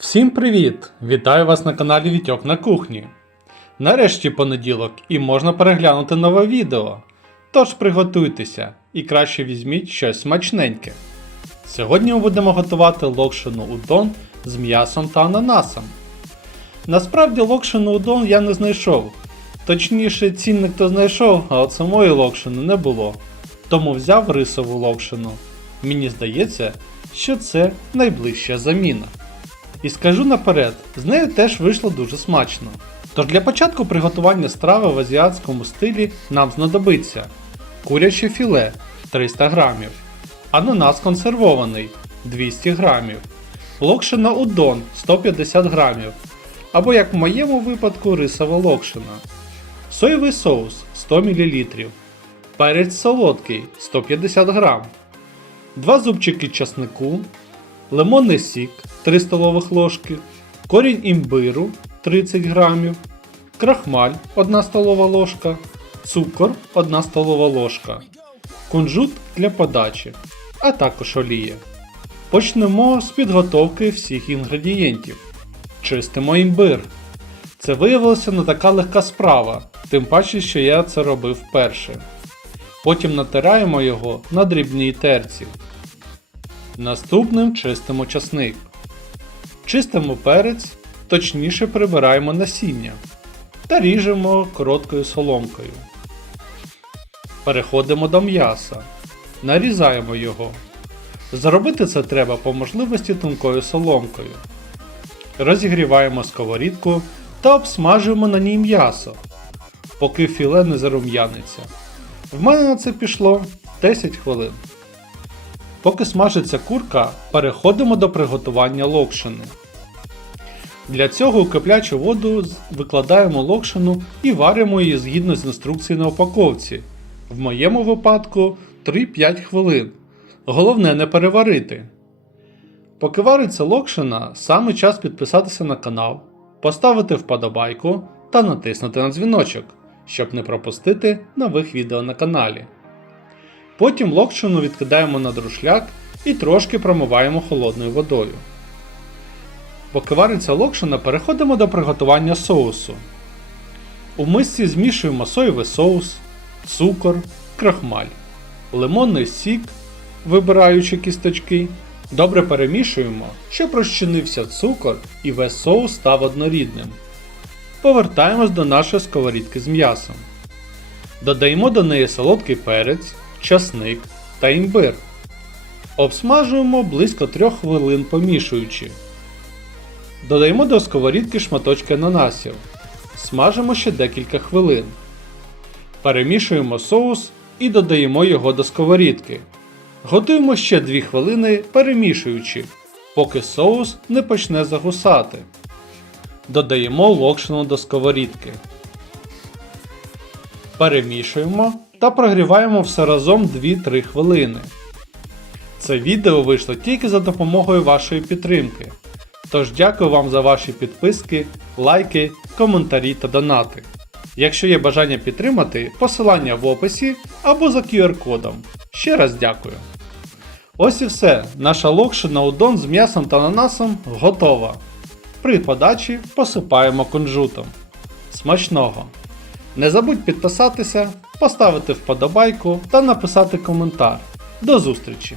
Всім привіт! Вітаю вас на каналі Вітьок на кухні. Нарешті понеділок і можна переглянути нове відео. Тож приготуйтеся і краще візьміть щось смачненьке. Сьогодні ми будемо готувати локшину удон з м'ясом та ананасом. Насправді локшину удон я не знайшов. Точніше, цінник то знайшов, а от самої локшини не було. Тому взяв рисову локшину. Мені здається, що це найближча заміна. І скажу наперед, з нею теж вийшло дуже смачно. Тож для початку приготування страви в азіатському стилі нам знадобиться куряче філе 300 грамів, ананас консервований 200 грамів, локшина удон 150 грамів, або як в моєму випадку рисова локшина, соєвий соус 100 мл, перець солодкий 150 грам, 2 зубчики часнику, лимонний сік 3 столових ложки, корінь імбиру 30 грамів, крахмаль 1 столова ложка, цукор 1 столова ложка, кунжут для подачі, а також олія. Почнемо з підготовки всіх інгредієнтів. Чистимо імбир. Це виявилося не така легка справа, тим паче, що я це робив вперше. Потім натираємо його на дрібній терці. Наступним чистимо часник. Чистимо перець, точніше прибираємо насіння та ріжемо короткою соломкою. Переходимо до м'яса. Нарізаємо його. Зробити це треба по можливості тонкою соломкою. Розігріваємо сковорідку та обсмажуємо на ній м'ясо, поки філе не зарум'яниться. В мене на це пішло 10 хвилин. Поки смажиться курка, переходимо до приготування локшини. Для цього у киплячу воду викладаємо локшину і варимо її згідно з інструкцією на упаковці. В моєму випадку 3-5 хвилин. Головне не переварити. Поки вариться локшина, саме час підписатися на канал, поставити вподобайку та натиснути на дзвіночок, щоб не пропустити нових відео на каналі. Потім локшину відкидаємо на друшляк і трошки промиваємо холодною водою. Поки вариться локшина, переходимо до приготування соусу. У мисці змішуємо соєвий соус, цукор, крахмаль, лимонний сік, вибираючи кісточки. Добре перемішуємо, щоб розчинився цукор і весь соус став однорідним. Повертаємось до нашої сковорідки з м'ясом. Додаємо до неї солодкий перець, часник та імбир. Обсмажуємо близько 3 хвилин помішуючи. Додаємо до сковорідки шматочки ананасів. Смажимо ще декілька хвилин. Перемішуємо соус і додаємо його до сковорідки. Готуємо ще 2 хвилини, перемішуючи, поки соус не почне загусати. Додаємо локшину до сковорідки. Перемішуємо та прогріваємо все разом 2-3 хвилини. Це відео вийшло тільки за допомогою вашої підтримки. Тож дякую вам за ваші підписки, лайки, коментарі та донати. Якщо є бажання підтримати, посилання в описі або за QR-кодом. Ще раз дякую. Ось і все. Наша локшина удон з м'ясом та ананасом готова. При подачі посипаємо кунжутом. Смачного! Не забудь підписатися, поставити вподобайку та написати коментар. До зустрічі!